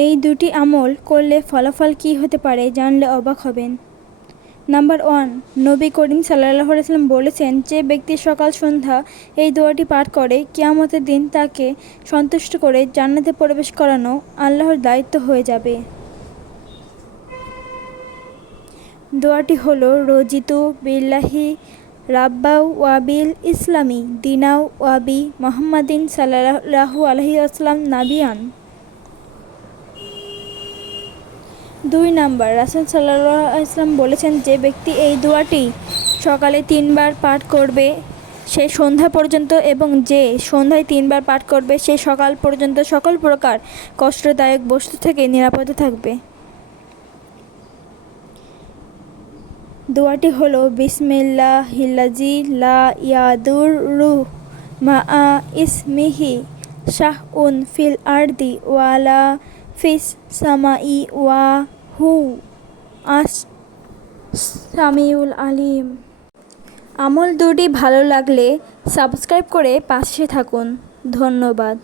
এই দুটি আমল করলে ফলাফল কী হতে পারে জানলে অবাক হবেন। নাম্বার 1, নবী করিম সাল্লাল্লাহু আলাইহি ওয়াসাল্লাম বলেছেন, যে ব্যক্তি সকাল সন্ধ্যা এই দোয়াটি পাঠ করে কিয়ামতের দিন তাকে সন্তুষ্ট করে জান্নাতে প্রবেশ করানো আল্লাহর দায়িত্ব হয়ে যাবে। দোয়াটি হলো, রজিতু বিল্লাহি রাব্বাও ওয়াবিল ইসলামি দিনাও ওয়াবি মুহাম্মাদিন সাল্লাল্লাহু আলাইহি ওয়াসাল্লাম নাবিয়ান। 2 নাম্বার, রাসূল সাল্লাল্লাহু আলাইহি ওয়াসাল্লাম বলেছেন, যে ব্যক্তি এই দোয়াটি সকালে 3 বার পাঠ করবে সে সন্ধ্যা পর্যন্ত, এবং যে সন্ধ্যায় 3 বার পাঠ করবে সে সকাল পর্যন্ত সকল প্রকার কষ্টদায়ক বস্তু থেকে নিরাপদে থাকবে। দোয়াটি হলো, বিসমিল্লাহিল্লাযী লা ইয়াদুররু মাআ ইসমিহি শাইউন ফিল আরদি ওয়ালা ফিস সামাই ওয়া হুয়া আস-সামিউল আলিম। আমল দুটি ভালো লাগলে সাবস্ক্রাইব করে পাশে থাকুন। ধন্যবাদ।